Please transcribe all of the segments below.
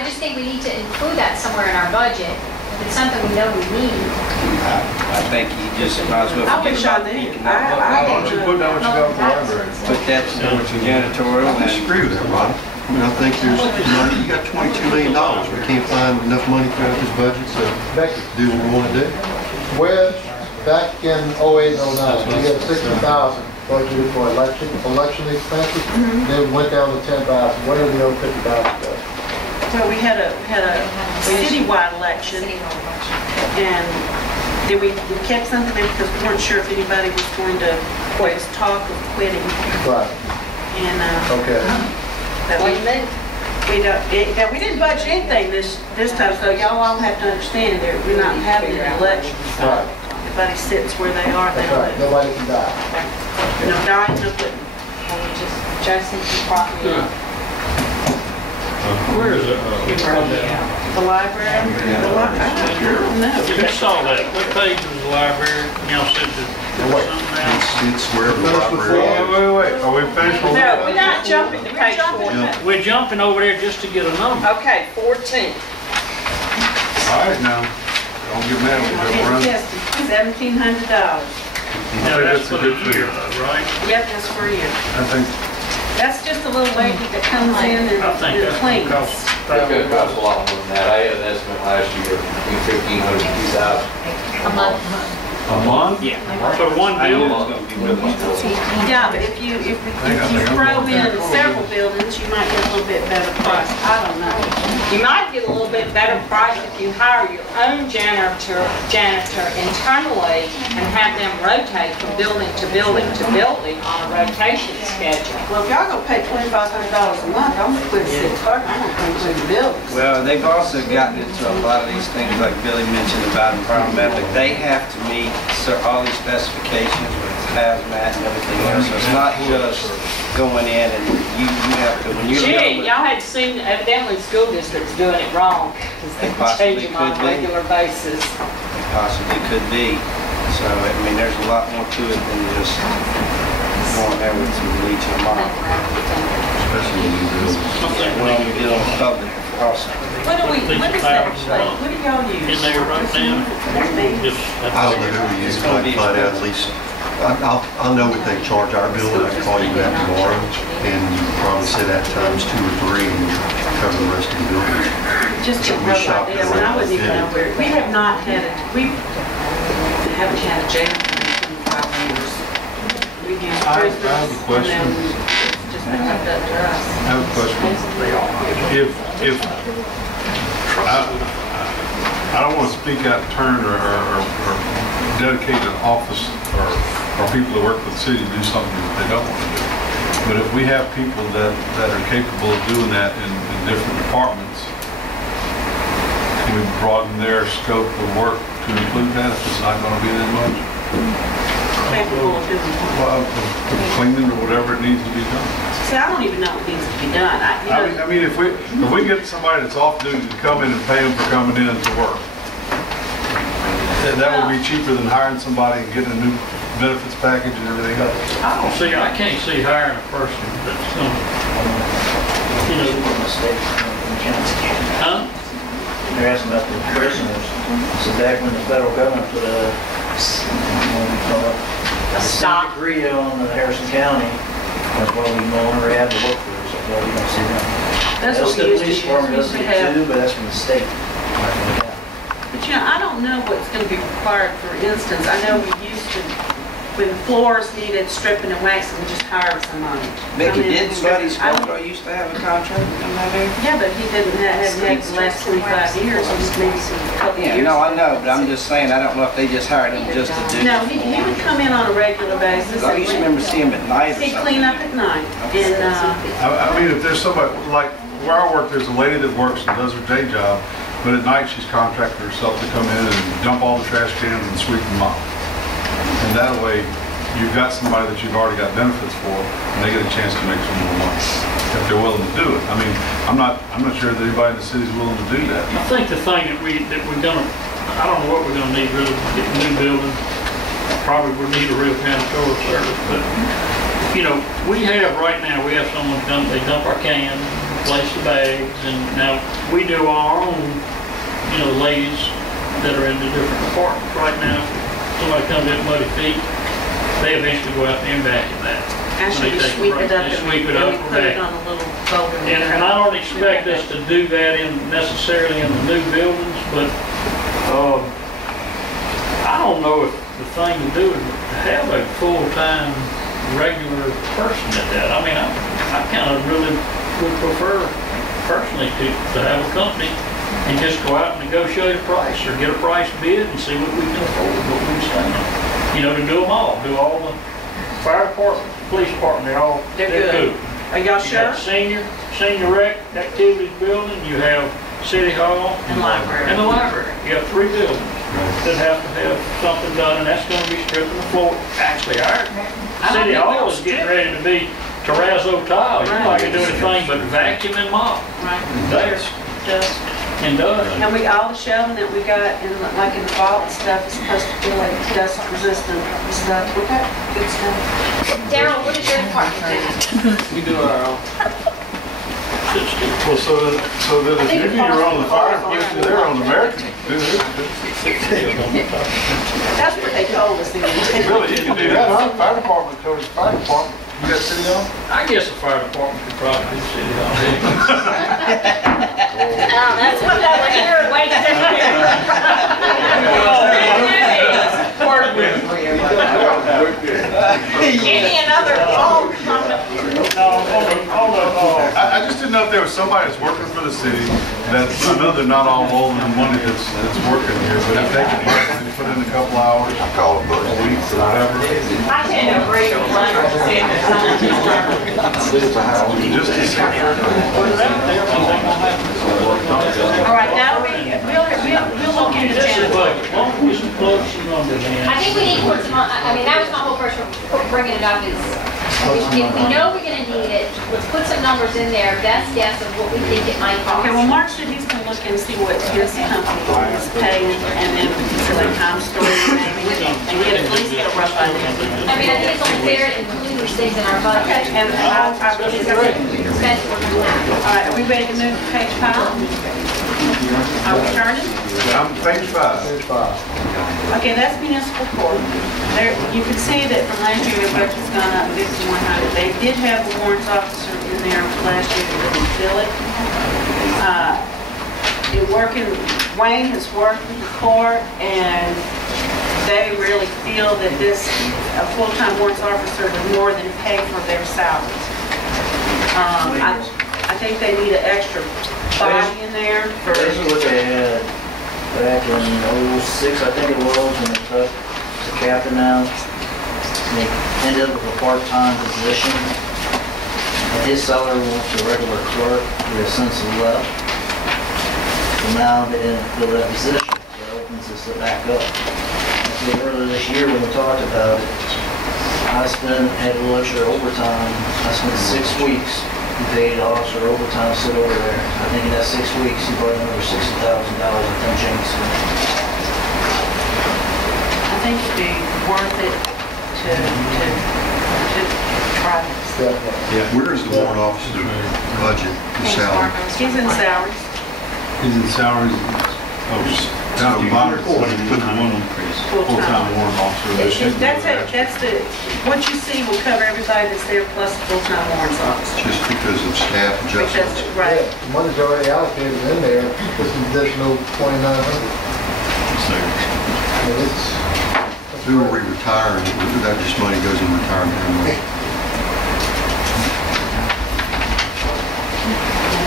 I just think we need to include that somewhere in our budget. If it's something we know we need. I think you just might as well I forget wish I about did. picking I up. Why don't you put down what you got for the library? But that's janitorial I disagree with that, Ron. I mean, I think there's, you got $22 million. We can't find enough money throughout this budget to do what we want to do. Where, back in 08 and 09, we had 60,000 budgeted for election expenses, then went down to 10,000. Where did the other 50,000 go? Well, we had a citywide election, and then we kept something there because we weren't sure if anybody was going to, there was talk of quitting. Right. And, Okay. that we didn't budget anything this time, so y'all all have to understand that we're not having an election. Right. Everybody sits where they are. That's right. Nobody can die. No dying, no quitting. Justin property. Where is it? The library? I don't know. I saw that. What page was the library? Y'all said that there was something else. It's wherever the library is. Wait. Are we finished? No, we're not jumping to page 4. We're jumping over there just to get a number. Okay, 14. All right, now, don't get mad with me. We're running. $1,700. Now, that's for the year, right? Yep, that's for a year. I think, That's just a little lady that comes in and I think that's cleans. gonna cost. It's going to cost a lot more than that. I had an estimate last year between $1,500 and $2,000. A month. a month? Yeah, for one I knew it bill. was gonna be really expensive. Yeah, but if you throw in several buildings, you might get a little bit better price. I don't know. You might get a little bit better price if you hire your own janitor internally and have them rotate from building to building to building on a rotation schedule. Well, if y'all gonna pay $2,500 a month, I'm gonna quit $600. I'm gonna include the buildings. Well, they've also gotten into a lot of these things like Billy mentioned about environmental. They have to meet all these specifications with hazmat and everything else. So it's not just going in and you have to, when you're Gee, y'all had seen evidently the school district's doing it wrong because they change them on a regular basis. It possibly could be. So, I mean, there's a lot more to it than just going there with some bleach and mop. Especially when you build. Well, you deal with public also. What is that, what do y'all use? In there right now. Just I don't know who we use, but I'd find out at least. I'll know what they charge our building. I can call you back tomorrow, and you can probably say that times 2 or 3 and cover the rest of the building. Just a rough idea. I mean, I wouldn't even know where. We have not had it. We haven't had a jail in 25 years. We use I have a prisoners, question. and then it's just been left up to us. I have a question. If I don't want to speak out of turn or dedicate an office or people that work for the city to do something that they don't want to do. But if we have people that are capable of doing that in different departments, can we broaden their scope of work to include that if it's not going to be that much? Capable of doing what? Well, cleaning or whatever it needs to be done. See, I don't even know what needs to be done. I mean, if we get somebody that's off duty to come in and pay them for coming in to work, that would be cheaper than hiring somebody and getting a new benefits package and everything else. See, I can't see hiring a person that's gonna, you know. Huh? They're asking about the prisoners. So back when the federal government put a Stop. decree on Harrison County, that's why we no longer have the workforce. That's why we don't see them. That's what the we used to police use. department We used doesn't to get have. too, but that's from the state. But you know, I don't know what's going to be required. For instance, I know we used to, when floors needed stripping and waxing, we just hired somebody. Mickey, didn't Buddy I- Squadro used to have a contract with them out there? Yeah, but he hadn't had the last 25 years, or just maybe a couple Yeah, years. no, I know, but I'm just saying, I don't know if they just hired him just to do. No, he would come in on a regular basis. I used to remember seeing him at night or He'd something. clean up at night. And, I mean, if there's somebody, like where I work, there's a lady that works and does her day job, but at night she's contracted herself to come in and dump all the trash cans and sweep them up. And that way, you've got somebody that you've already got benefits for, and they get a chance to make some more money if they're willing to do it. I mean, I'm not sure that anybody in the city is willing to do that. I think the thing that we're gonna, I don't know what we're gonna need really to get a new building. Probably would need a real janitorial service, but you know, we have right now, we have someone come, they dump our cans, place the bags, and now we do our own, you know, ladies that are in the different departments. Right now, if somebody comes in with muddy feet, they eventually go out there and vacuum that. Actually, They we take sweep break. it up They and sweep we it up and put it vacuum. on a little folder. And I don't expect us to do that necessarily in the new buildings, but I don't know if the thing to do is to have a full-time, regular person at that. I mean, I kind of really would prefer personally to have a company and just go out and negotiate a price or get a price bid and see what we can afford, what we can spend. You know, to do them all, do all the fire department, police department, They're good. Are y'all You sure? got senior rec activities building, you have city hall. And library. And the library. You have 3 buildings that have to have something done, and that's gonna be stripping the floor. Actually, our city hall is getting ready to be terrazzo tile. You're not gonna do anything but vacuum and mop. Right. There. Just. And dust. And all the shelving that we got in, like in the vault and stuff is supposed to be like dust resistant stuff. We got good stuff. Daryl, what is your department doing? We do our own. Well, so then if you do your own, the fire department, they're on American. That's what they told us. Really, you can do that, huh? Fire department covers the fire department. You got city hall? I guess the fire department could probably do city hall. That's what I was here waiting to hear. Any another phone comment? I just didn't know if there was somebody that's working for the city that, I know they're not all rolling in money that's working here, but if they can put in a couple hours, a week or whatever. I tend to agree with Leonard. Just to see. All right, that'll be, we'll look into janitor. I think we need to put some, I mean, that was my whole first bringing it up is, if we know we're gonna need it, let's put some numbers in there, best guess of what we think it might cost. Okay, well, Mark said he's gonna look and see what his company is paying, and then so like Tom Story maybe, and get at least get a rough idea. I mean, I think it's only fair to include these things in our budget. Okay, and I believe that's it. Expense we're gonna have. All right, are we ready to move to page 5? Are we turning? I'm page 5. Page 5. Okay, that's municipal court. There, you can see that from last year, their budget's gone up 5,100. They did have a warrants officer in there last year who didn't fill it. Wayne has worked with the court, and they really feel that a full-time warrants officer would more than pay for their salaries. I think they need an extra body in there for. This is what they had back in '06, I think it was, when they took the captain out. And they ended up with a part-time position. And his salary went to regular clerk, who has since left. So now they didn't fill that position, so it opens this back up. So earlier this year when we talked about it, I had a little extra overtime. I spent 6 weeks. He paid officer overtime, sit over there. I think in that 6 weeks, he brought another $60,000 in ten changes. I think it'd be worth it to try this. Definitely. Where is the warrant officer budget, the salary? He's in salaries. He's in salaries, down to the bottom, put the one full-time warrant officer. What you see will cover everybody that's there plus the full-time warrants officer. Just because of staff adjustments. Right. The money's already allocated in there, this is additional 2,900. Who are we retiring? That just money goes in retirement. And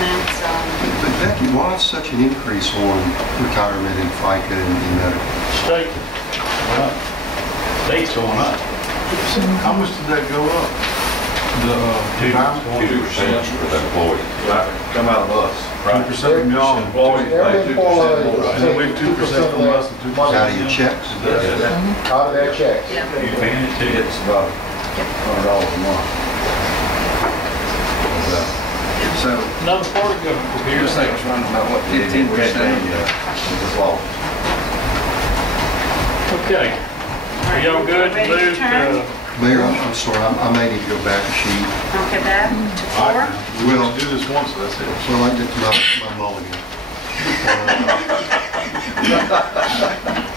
that's, But Becky, why is such an increase on retirement in FICA and medical? State. State's going up. How much did that go up? The, 2% for the employee. Come out of us. 2% from y'all, Employees pay 2%. and then we have 2% from us and 2%. Out of your checks? Out of their checks. yeah. You paying it to, it's about $100 a month. So, Another part of government. you're saying it's running about, what, 15%? Just lost. Okay. Are y'all good to Ready to move turn? to Mayor, I'm sorry, I may need to go back a sheet. Okay, back to All 4. right, now. We'll do this once, that's it. Well, I get to my mulligan.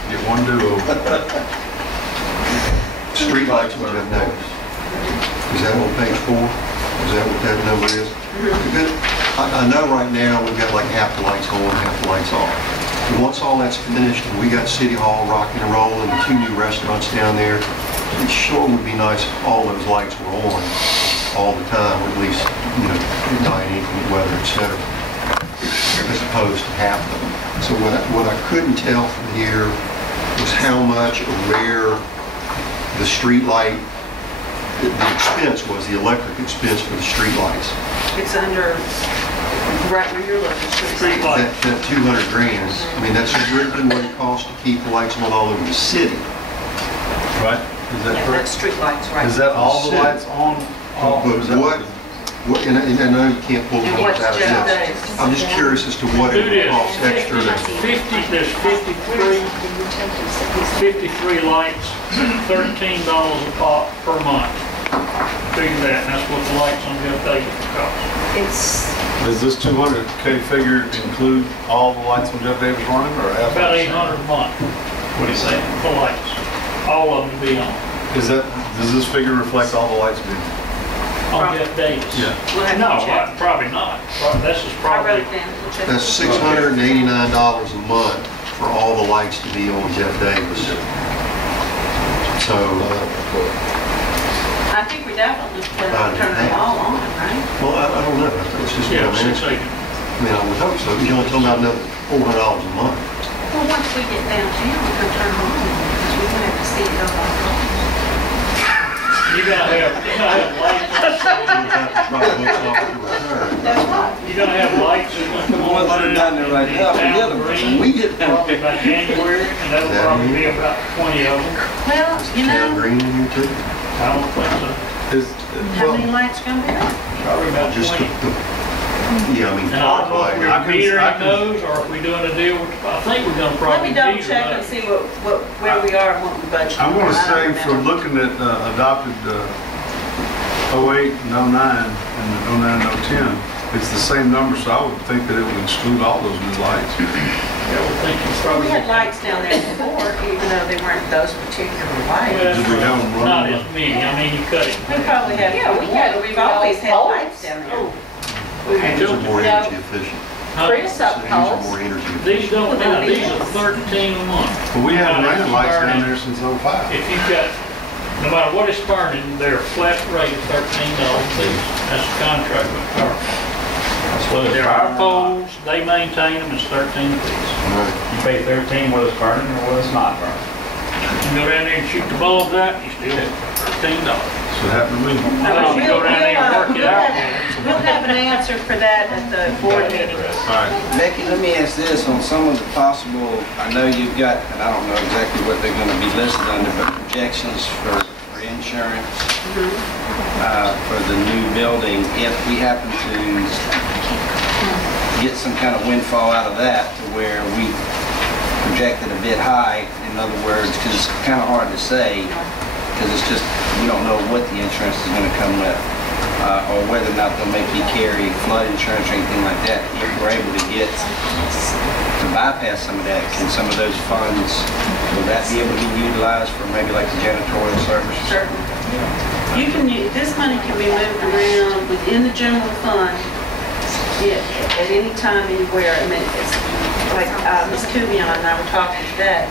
Get one do-over. Streetlights we have noticed. Is that on page 4? Is that what that number is? Good. I know right now we've got like half the lights on, half the lights off. And once all that's finished and we got City Hall rocking and rolling and 2 new restaurants down there, it sure would be nice if all those lights were on all the time, or at least, you know, at night, evening, weather, etc., as opposed to half of them. So what I couldn't tell from here was how much or where the street light, the expense was, the electric expense for the street lights. It's under, right where you're looking. Street light. That 200 grand, I mean, that's originally what it costs to keep the lights on all over the city. Right? Is that Yeah, correct? that's street lights, right. Is that all the lights on? All But is that and I know you can't pull the And numbers what's out of Jeff this. Davis? I'm just curious as to what it Do would this. cost extra to 53 lights, $13 a pop per month. Figure that, and that's what the lights on Jeff Davis cost. Does this 200K figure include all the lights on Jeff Davis running, or half? About 800 a month. What are you saying? For lights, all of them to be on Does this figure reflect all the lights being? Jeff Davis. Yeah. We'll have to No, check. Probably not. This is I probably, wrote it down. We'll check. That's $689 a month for all the lights to be on Jeff Davis. So, I think we definitely turn them all on, right? well, I don't know. It's just, yeah, I mean, 680. I would hope so. You're only talking about another $400 a month. Well, once we get downtown, we can turn them on, because we won't have to see it go like You gotta have lights. That's right. You gotta have lights that are The ones that are down there right now, forget them. We get down Probably by January, and that'll probably be about 20 of them. Well, you Town know, green in here too? I don't think so. how many lights gonna be on? Probably about Just 20. yeah, I mean, And I don't know if like, we're I can- metering those, or if we're doing a deal with, I think we're gonna Let probably me double meter check and those. see where we are and what we budgeted. I'm going to I don't say from remember. looking at adopted 08 and 09 and 09 and 010, it's the same number, so I would think that it would exclude all those new lights. Yeah, we're thinking We probably. had lights down there before, even though they weren't those particular lights. Well, Did we have them not running? as many, I mean, you cut it. We probably have, Yeah, we had- we've always had lights down there. Oh. these are more No. energy efficient. Huh? Chris So up these are calls. more energy These efficient. don't, now, these are 13 a month. But we haven't Now, ran it's lights down burning. there since 05. If you've got, no matter what it's burning, their flat rate is $13 a piece. That's the contract with power. So they're our poles, they maintain them, it's 13 a piece. Right. You pay 13 whether it's burning or whether it's not burning. You go down there and shoot the bulbs out, you still have $13. That's what happened to me. Unless you go down there and work it out. We'll have an answer for that at the board meeting. All right. Becky, let me ask this, on some of the possible, I know you've got, and I don't know exactly what they're gonna be listed under, but projections for insurance, for the new building, if we happen to get some kind of windfall out of that to where we projected a bit high, in other words, because it's kind of hard to say, because it's just, we don't know what the insurance is gonna come with. Or whether or not they'll make you carry flood insurance or anything like that. If we're able to get, to bypass some of that, can some of those funds, will that be able to be utilized for maybe like the janitorial services? Certainly. You can, this money can be moved around within the general fund at any time, anywhere. I mean, it's like Ms. Kubion and I were talking today.